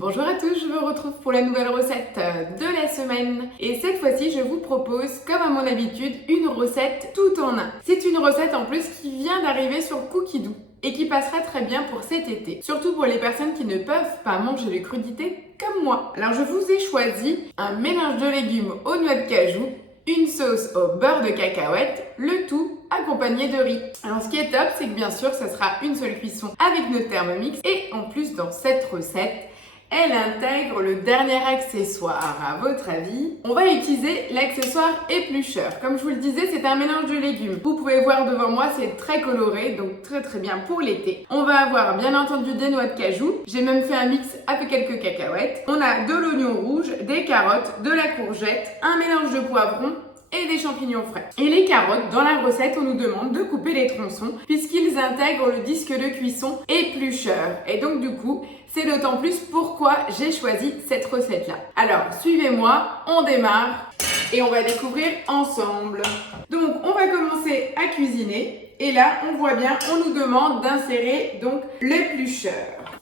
Bonjour à tous, je me retrouve pour la nouvelle recette de la semaine. Et cette fois-ci, je vous propose, comme à mon habitude, une recette tout en un. C'est une recette en plus qui vient d'arriver sur Cookidoo et qui passera très bien pour cet été. Surtout pour les personnes qui ne peuvent pas manger les crudités comme moi. Alors je vous ai choisi un mélange de légumes aux noix de cajou, une sauce au beurre de cacahuète, le tout accompagné de riz. Alors ce qui est top, c'est que bien sûr, ça sera une seule cuisson avec notre Thermomix. Et en plus, dans cette recette, elle intègre le dernier accessoire. À votre avis, on va utiliser l'accessoire éplucheur. Comme je vous le disais, c'est un mélange de légumes. Vous pouvez voir devant moi, c'est très coloré, donc très bien pour l'été. On va avoir bien entendu des noix de cajou. J'ai même fait un mix avec quelques cacahuètes. On a de l'oignon rouge, des carottes, de la courgette, un mélange de poivrons et des champignons frais. Et les carottes, dans la recette, on nous demande de couper les tronçons puisqu'ils intègrent le disque de cuisson éplucheur. Et donc du coup, c'est d'autant plus pourquoi j'ai choisi cette recette-là. Alors, suivez-moi, on démarre et on va découvrir ensemble. Donc, on va commencer à cuisiner. Et là, on voit bien, on nous demande d'insérer donc l'éplucheur.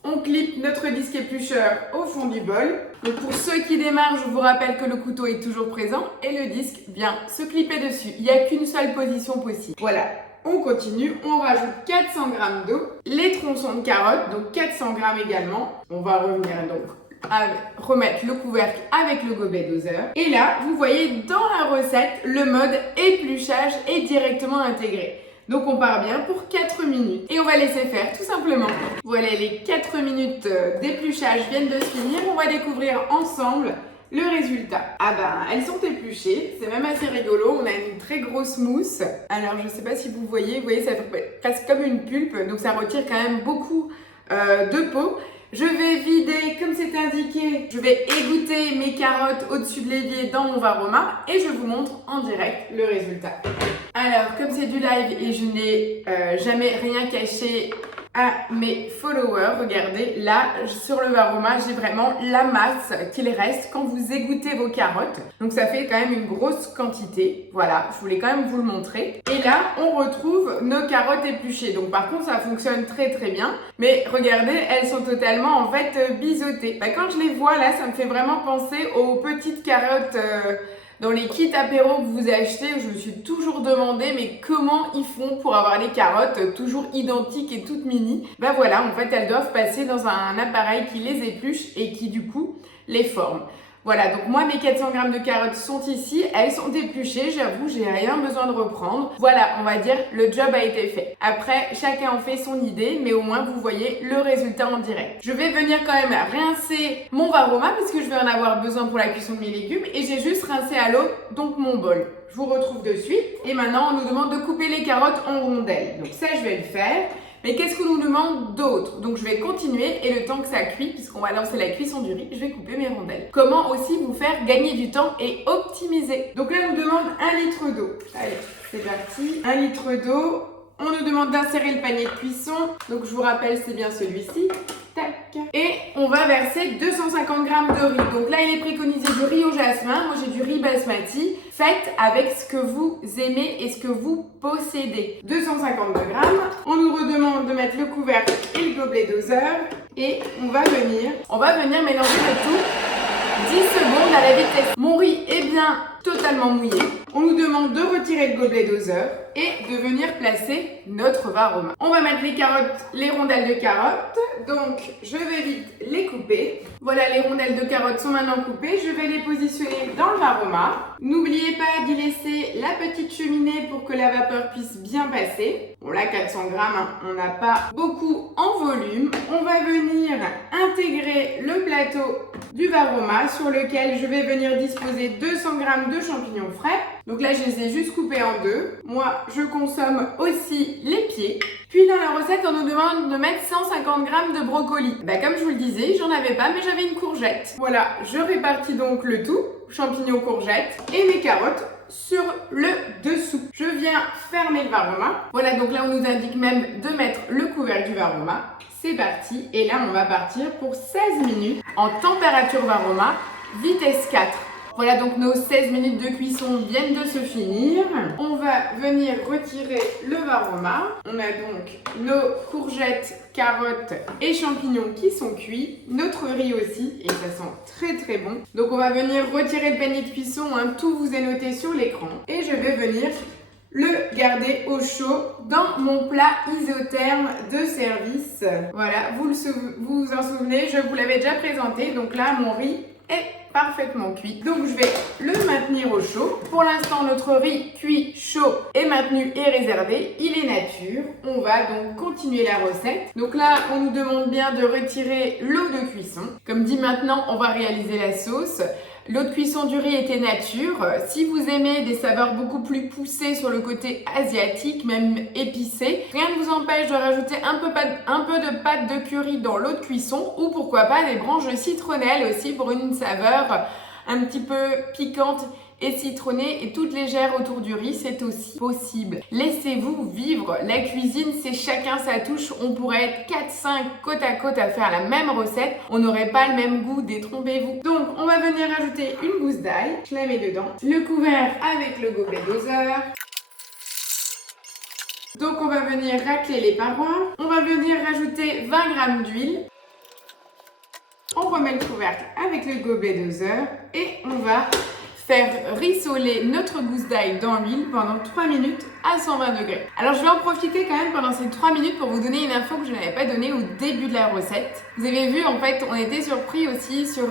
On clip notre disque éplucheur au fond du bol. Donc pour ceux qui démarrent, je vous rappelle que le couteau est toujours présent et le disque vient se clipper dessus. Il n'y a qu'une seule position possible. Voilà, on continue. On rajoute 400 g d'eau, les tronçons de carottes, donc 400 g également. On va revenir donc à remettre le couvercle avec le gobelet doseur. Et là, vous voyez dans la recette, le mode épluchage est directement intégré. Donc on part bien pour 4 minutes et on va laisser faire tout simplement. Voilà, les 4 minutes d'épluchage viennent de se finir. On va découvrir ensemble le résultat. Ah ben, elles sont épluchées, c'est même assez rigolo. On a une très grosse mousse. Alors je sais pas si vous voyez, ça fait presque comme une pulpe, donc ça retire quand même beaucoup de peau. Je vais vider, comme c'est indiqué, je vais égoutter mes carottes au-dessus de l'évier dans mon Varoma et je vous montre en direct le résultat. Alors, comme c'est du live et je n'ai jamais rien caché à mes followers, regardez, là, sur le Varoma, j'ai vraiment la masse qu'il reste quand vous égouttez vos carottes. Donc, ça fait quand même une grosse quantité. Voilà, je voulais quand même vous le montrer. Et là, on retrouve nos carottes épluchées. Donc, par contre, ça fonctionne très bien. Mais regardez, elles sont totalement, en fait, biseautées. Quand je les vois, là, ça me fait vraiment penser aux petites carottes dans les kits apéro que vous achetez. Je me suis toujours demandé mais comment ils font pour avoir les carottes toujours identiques et toutes mini. Ben voilà, en fait elles doivent passer dans un appareil qui les épluche et qui du coup les forme. Voilà, donc moi mes 400 g de carottes sont ici, elles sont épluchées, j'avoue, j'ai rien besoin de reprendre. Voilà, on va dire le job a été fait. Après, chacun en fait son idée, mais au moins vous voyez le résultat en direct. Je vais venir quand même rincer mon Varoma parce que je vais en avoir besoin pour la cuisson de mes légumes et j'ai juste rincé à l'eau donc mon bol. Je vous retrouve de suite et maintenant on nous demande de couper les carottes en rondelles. Donc ça je vais le faire. Mais qu'est-ce qu'on nous demande d'autre? Donc je vais continuer et le temps que ça cuit, puisqu'on va lancer la cuisson du riz, je vais couper mes rondelles. Comment aussi vous faire gagner du temps et optimiser? Donc là on nous demande 1 litre d'eau. Allez, c'est parti. 1 litre d'eau. On nous demande d'insérer le panier de cuisson. Donc je vous rappelle, c'est bien celui-ci. Tac. Et on va verser 250 g de riz. Donc là, il est préconisé du riz au jasmin. Moi, j'ai du riz basmati. Faites avec ce que vous aimez et ce que vous possédez. 252 g. On nous redemande de mettre le couvercle et le gobelet doseur. Et on va venir mélanger le tout 10 secondes à la vitesse. Mon riz est bien totalement mouillé. On nous demande de retirer le gobelet doseur et de venir placer notre Varoma. On va mettre les carottes, les rondelles de carottes. Donc, je vais vite les couper. Voilà, les rondelles de carottes sont maintenant coupées. Je vais les positionner dans le Varoma. N'oubliez pas d'y laisser la petite cheminée pour que la vapeur puisse bien passer. Bon, là, 400 g, on n'a pas beaucoup en volume. On va venir intégrer le plateau du Varoma sur lequel je vais venir disposer 200 g de champignons frais. Donc là, je les ai juste coupés en deux. Moi, je consomme aussi les pieds. Puis dans la recette, on nous demande de mettre 150 g de brocoli. Comme je vous le disais, j'en avais pas, mais j'avais une courgette. Voilà, je répartis donc le tout, champignons, courgettes et mes carottes sur le dessous. Je viens fermer le Varoma. Voilà, donc là, on nous indique même de mettre le couvercle du Varoma. C'est parti. Et là, on va partir pour 16 minutes en température Varoma, vitesse 4. Voilà, donc nos 16 minutes de cuisson viennent de se finir. On va venir retirer le varoma. On a donc nos courgettes, carottes et champignons qui sont cuits. Notre riz aussi, et ça sent très très bon. Donc on va venir retirer le panier de cuisson, hein. Tout vous est noté sur l'écran. Et je vais venir le garder au chaud dans mon plat isotherme de service. Voilà, vous vous en souvenez, je vous l'avais déjà présenté. Donc là, mon riz est parfaitement cuit. Donc je vais le maintenir au chaud. Pour l'instant, notre riz cuit chaud est maintenu et réservé. Il est nature. On va donc continuer la recette. Donc là, on nous demande bien de retirer l'eau de cuisson. Comme dit maintenant, on va réaliser la sauce. L'eau de cuisson du riz était nature. Si vous aimez des saveurs beaucoup plus poussées sur le côté asiatique, même épicé, rien ne vous empêche de rajouter un peu de pâte de curry dans l'eau de cuisson ou pourquoi pas des branches de citronnelle aussi pour une saveur un petit peu piquante et citronnée et toute légère autour du riz, c'est aussi possible. Laissez-vous vivre. La cuisine, c'est chacun sa touche. On pourrait être 4-5 côte à côte à faire la même recette. On n'aurait pas le même goût, détrompez-vous. Donc, on va venir ajouter une gousse d'ail. Je la mets dedans. Le couvert avec le gobelet doseur. Donc, on va venir racler les parois. On va venir rajouter 20 g d'huile. On remet le couvercle avec le gobelet doseur et on va faire rissoler notre gousse d'ail dans l'huile pendant 3 minutes à 120 degrés. Alors je vais en profiter quand même pendant ces 3 minutes pour vous donner une info que je n'avais pas donnée au début de la recette. Vous avez vu, en fait, on était surpris aussi sur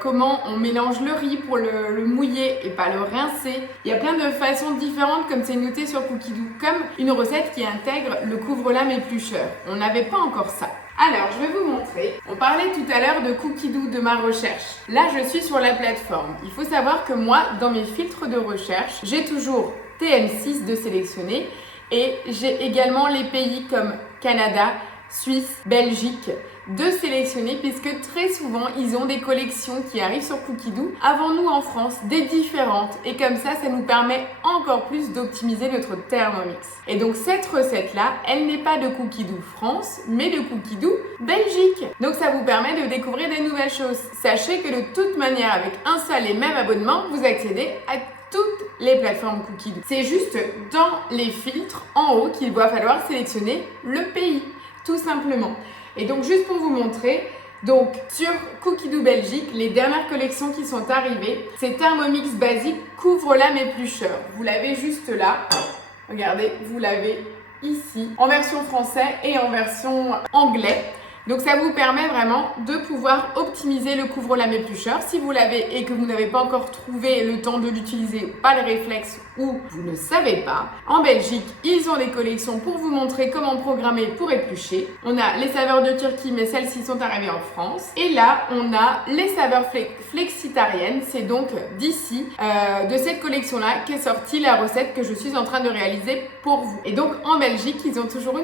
comment on mélange le riz pour le mouiller et pas le rincer. Il y a plein de façons différentes comme c'est noté sur Cookidoo, comme une recette qui intègre le couvre-lame éplucheur. On n'avait pas encore ça. Alors, je vais vous montrer. On parlait tout à l'heure de Cookidoo, de ma recherche. Là, je suis sur la plateforme. Il faut savoir que moi, dans mes filtres de recherche, j'ai toujours TM6 de sélectionner et j'ai également les pays comme Canada, Suisse, Belgique de sélectionner puisque très souvent ils ont des collections qui arrivent sur Cookidoo avant nous en France, des différentes, et comme ça nous permet encore plus d'optimiser notre Thermomix. Et donc cette recette là, elle n'est pas de Cookidoo France mais de Cookidoo Belgique, donc ça vous permet de découvrir des nouvelles choses. Sachez que de toute manière, avec un seul et même abonnement, vous accédez à toutes les plateformes Cookidoo. C'est juste dans les filtres en haut qu'il va falloir sélectionner le pays, tout simplement. Et donc juste pour vous montrer, donc sur Cookidoo Belgique, les dernières collections qui sont arrivées, c'est Thermomix basique couvre-lame éplucheur. Vous l'avez juste là, regardez, vous l'avez ici, en version français et en version anglais. Donc ça vous permet vraiment de pouvoir optimiser le couvre-lame éplucheur. Si vous l'avez et que vous n'avez pas encore trouvé le temps de l'utiliser, pas le réflexe ou vous ne savez pas, en Belgique, ils ont des collections pour vous montrer comment programmer pour éplucher. On a les saveurs de Turquie, mais celles-ci sont arrivées en France. Et là, on a les saveurs flexitariennes. C'est donc d'ici, de cette collection-là, qu'est sortie la recette que je suis en train de réaliser pour vous. Et donc en Belgique, ils ont toujours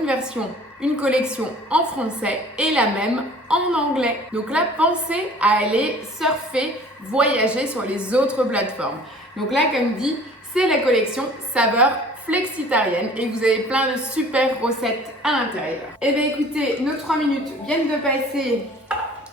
une collection en français et la même en anglais. Donc là, pensez à aller surfer, voyager sur les autres plateformes. Donc là, comme dit, c'est la collection saveurs flexitarienne et vous avez plein de super recettes à l'intérieur. Et bien écoutez, nos 3 minutes viennent de passer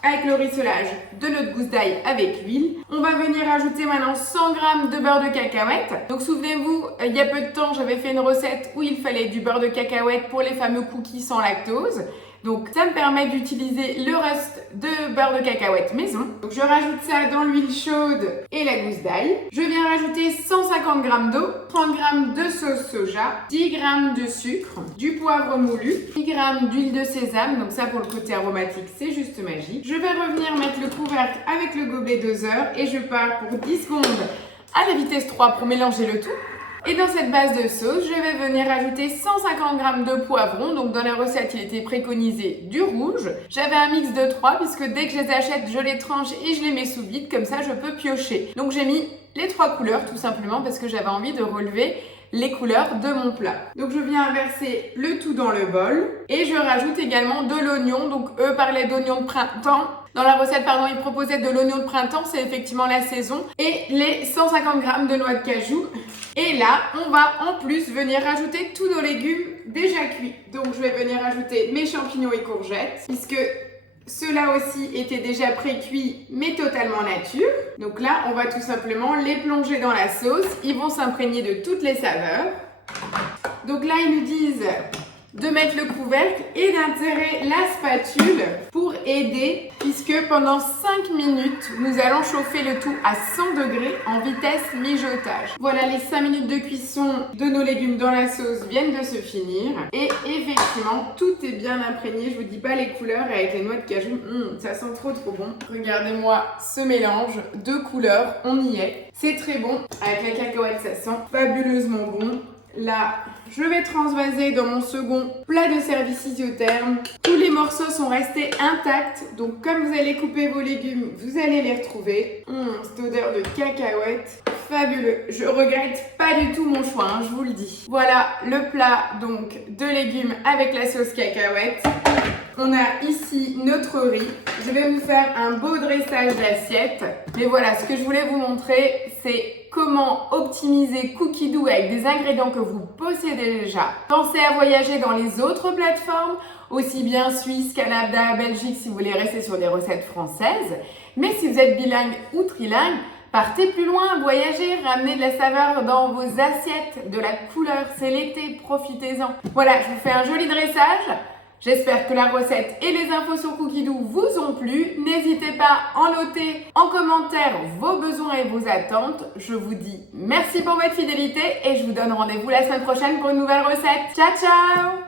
avec le rissolage de notre gousse d'ail avec l'huile. On va venir ajouter maintenant 100 g de beurre de cacahuète. Donc souvenez-vous, il y a peu de temps, j'avais fait une recette où il fallait du beurre de cacahuète pour les fameux cookies sans lactose. Donc ça me permet d'utiliser le reste de beurre de cacahuète maison. Donc je rajoute ça dans l'huile chaude et la gousse d'ail. Je viens rajouter 150 g d'eau, 30 g de sauce soja, 10 g de sucre, du poivre moulu, 10 g d'huile de sésame. Donc ça pour le côté aromatique, c'est juste magique. Je vais revenir mettre le couvercle avec le gobelet doseur et je pars pour 10 secondes à la vitesse 3 pour mélanger le tout. Et dans cette base de sauce, je vais venir ajouter 150 g de poivrons. Donc dans la recette, il était préconisé du rouge. J'avais un mix de 3 puisque dès que je les achète, je les tranche et je les mets sous vide. Comme ça, je peux piocher. Donc j'ai mis les 3 couleurs tout simplement parce que j'avais envie de relever les couleurs de mon plat. Donc je viens verser le tout dans le bol et je rajoute également de l'oignon. Donc eux parlaient d'oignon de printemps. Dans la recette, ils proposaient de l'oignon de printemps, c'est effectivement la saison. Et les 150 g de noix de cajou. Et là, on va en plus venir rajouter tous nos légumes déjà cuits. Donc je vais venir ajouter mes champignons et courgettes, puisque Ceux-là aussi étaient déjà pré-cuits, mais totalement nature. Donc là, on va tout simplement les plonger dans la sauce. Ils vont s'imprégner de toutes les saveurs. Donc là, ils nous disent de mettre le couvercle et d'insérer la spatule pour aider, puisque pendant 5 minutes, nous allons chauffer le tout à 100 degrés en vitesse mijotage. Voilà, les 5 minutes de cuisson de nos légumes dans la sauce viennent de se finir. Et effectivement, tout est bien imprégné. Je vous dis pas les couleurs, avec les noix de cajou, ça sent trop bon. Regardez-moi ce mélange de couleurs, on y est. C'est très bon. Avec la cacahuète, ça sent fabuleusement bon. Là, je vais transvaser dans mon second plat de service isotherme. Tous les morceaux sont restés intacts, donc comme vous allez couper vos légumes, vous allez les retrouver. Cette odeur de cacahuète, fabuleux. Je regrette pas du tout mon choix, je vous le dis. Voilà le plat donc de légumes avec la sauce cacahuète. On a ici notre riz. Je vais vous faire un beau dressage d'assiette. Mais voilà, ce que je voulais vous montrer, c'est comment optimiser Cookidoo avec des ingrédients que vous possédez déjà. Pensez à voyager dans les autres plateformes, aussi bien Suisse, Canada, Belgique si vous voulez rester sur des recettes françaises. Mais si vous êtes bilingue ou trilingue, partez plus loin, voyagez, ramenez de la saveur dans vos assiettes, de la couleur, c'est l'été, profitez-en. Voilà, je vous fais un joli dressage. J'espère que la recette et les infos sur Cookidoo vous ont plu. N'hésitez pas à noter en commentaire vos besoins et vos attentes. Je vous dis merci pour votre fidélité et je vous donne rendez-vous la semaine prochaine pour une nouvelle recette. Ciao, ciao!